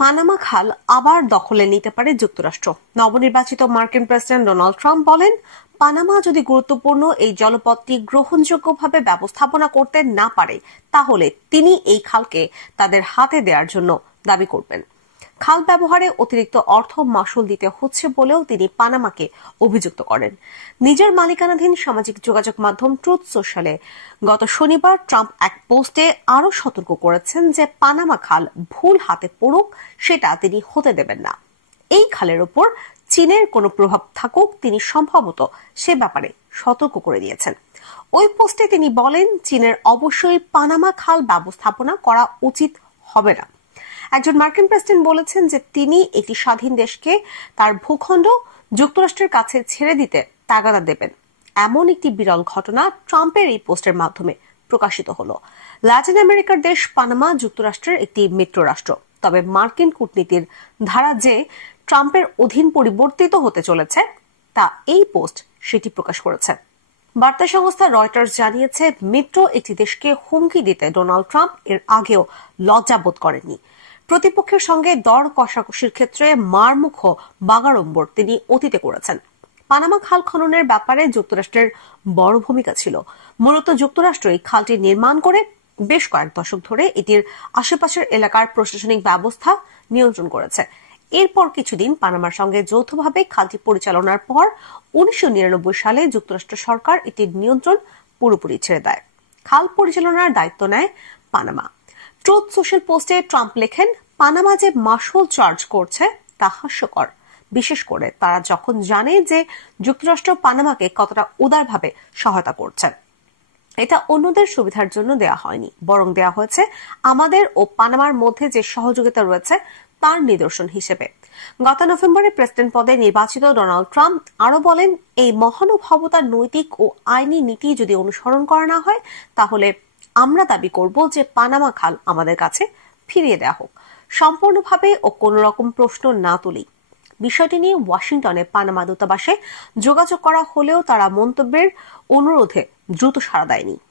Panama খাল আবার দখলে নিতে পারে যুক্তরাষ্ট্র। নবনির্বাচিত মার্কিন প্রেসিডেন্ট ডোনাল্ড ট্রাম্প বলেন, পানামা যদি গুরুত্বপূর্ণ এই জলপথটি গ্রহণযোগ্যভাবে ব্যবস্থাপনা করতে না পারে, তাহলে তিনি এই খালকে তাদের হাতে দেওয়ার জন্য দাবি করবেন। খাল ব্যবহারে অতিরিক্ত অর্থ মাশুল দিতে হচ্ছে বলেও তিনি পানামাকে অভিযুক্ত করেন। নিজের মালিকানাধীন সামাজিক যোগাযোগ মাধ্যম ট্রুথ সোশ্যালে গত শনিবার ট্রাম্প এক পোস্টে আরো সতর্ক করেছেন যে পানামা খাল ভুল হাতে পড়ুক সেটা তিনি হতে দেবেন না। এই খালের উপর চীনের কোনো প্রভাব থাকুক তিনি সম্ভবত সে ব্যাপারে সতর্ক করে দিয়েছেন। ওই পোস্টে তিনি বলেন, চীনের অবশ্যই পানামা খাল ব্যবস্থাপনা করা উচিত হবে না। একজন মার্কিন প্রেসিডেন্ট বলেছেন যে তিনি একটি স্বাধীন দেশকে তার ভূখণ্ড যুক্তরাষ্ট্রের কাছে ছেড়ে দিতে তাগাদা দেবেন। এমন একটি বিরল ঘটনা ট্রাম্পের এই পোস্টের মাধ্যমে প্রকাশিত হলো। ল্যাটিন আমেরিকার দেশ পানামা যুক্তরাষ্ট্রের একটি মিত্র রাষ্ট্র, তবে মার্কিন কূটনীতির ধারা যে ট্রাম্পের অধীন পরিবর্তিত হতে চলেছে তা এই পোস্ট সেটি প্রকাশ করেছে। বার্তা সংস্থা রয়টার্স জানিয়েছে, মিত্র একটি দেশকে হুমকি দিতে ডোনাল্ড ট্রাম্প এর আগেও লজ্জাবোধ করেননি। প্রতিপক্ষের সঙ্গে দর কষাকষির ক্ষেত্রে মারমুখ বাগাড়ম্বর তিনি অতীতে করেছেন। পানামা খাল খননের ব্যাপারে যুক্তরাষ্ট্রের বড় ভূমিকা ছিল। মূলত যুক্তরাষ্ট্র এই খালটি নির্মাণ করে বেশ কয়েক দশক ধরে এটির আশেপাশের এলাকার প্রশাসনিক ব্যবস্থা নিয়ন্ত্রণ করেছে। এরপর কিছুদিন পানামার সঙ্গে যৌথভাবে খালটি পরিচালনার পর 1999 সালে যুক্তরাষ্ট্র সরকার এটির নিয়ন্ত্রণ পুরোপুরি ছেড়ে দেয়। খাল পরিচালনার দায়িত্ব নেয় পানামা। ট্রুথ সোশ্যাল পোস্টে ট্রাম্প লেখেন, পানামা যে মাশুল চার্জ করছে তা হাস্যকর, বিশেষ করে তারা যখন জানে যে যুক্তরাষ্ট্র পানামাকে কতটা উদারভাবে সহায়তা করছে। এটা অন্যদের সুবিধার জন্য দেয়া হয়নি, বরং দেয়া হয়েছে আমাদের ও পানামার মধ্যে যে সহযোগিতা রয়েছে তার নিদর্শন হিসেবে। গত নভেম্বরে প্রেসিডেন্ট পদে নির্বাচিত ডোনাল্ড ট্রাম্প আরো বলেন, এই মহানুভবতার নৈতিক ও আইনি নীতি যদি অনুসরণ করা না হয়, তাহলে আমরা দাবি করব যে পানামা খাল আমাদের কাছে ফিরিয়ে দেওয়া হোক, সম্পূর্ণভাবে ও কোন রকম প্রশ্ন না তুলি। বিষয়টি নিয়ে ওয়াশিংটনে পানামা দূতাবাসে যোগাযোগ করা হলেও তারা মন্তব্যের অনুরোধে দ্রুত সাড়া দেয়নি।